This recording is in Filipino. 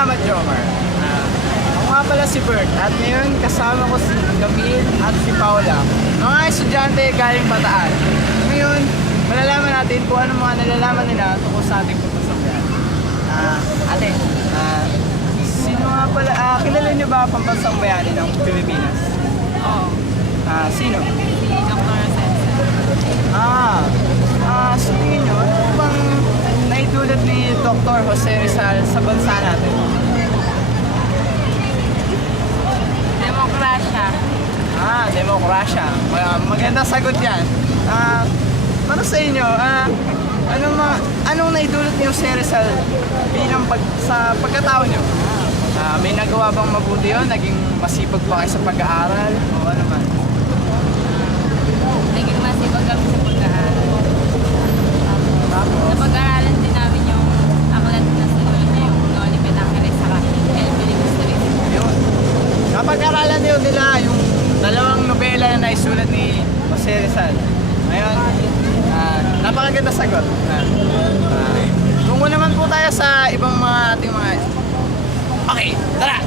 salamat, Jomar. Ako nga pala si Bert at ngayon kasama ko si Camille at si Paula. Mga estudyante galing Bataan. Ngayon, malalaman natin kung ano mga nalalaman nila tungkol sa ating pagpasangyan. Ate, sino nga pala, kilala niyo ba ang pambansang bayani ng Pilipinas? Oo. Sino? Si Dr. Sensen. Sa tingin nyo, ano bang naidulot ni Dr. Jose Rizal sa bansa natin? Demokrasya. Demokrasya. Magandang sagot yan. Para sa inyo, anong naidulot niyo si Rizal bilang sa pagkatao niyo? May nagawa bang mabuti yun? Naging masipag ba kayo sa pag-aaral? O ano man? Naging masipag kami sa pag-aaral. Napag-aaralan din namin yung aklat na sinulat niya yung Noli Me Tangere sa El Filibusterismo. Yun. Napag-aralan niyo nila yung dalawang nobela na naisulat ni Jose Rizal. Ngayon, napakaganda sagot. Tungo naman po tayo sa ibang mga ating mga... Okay, tara!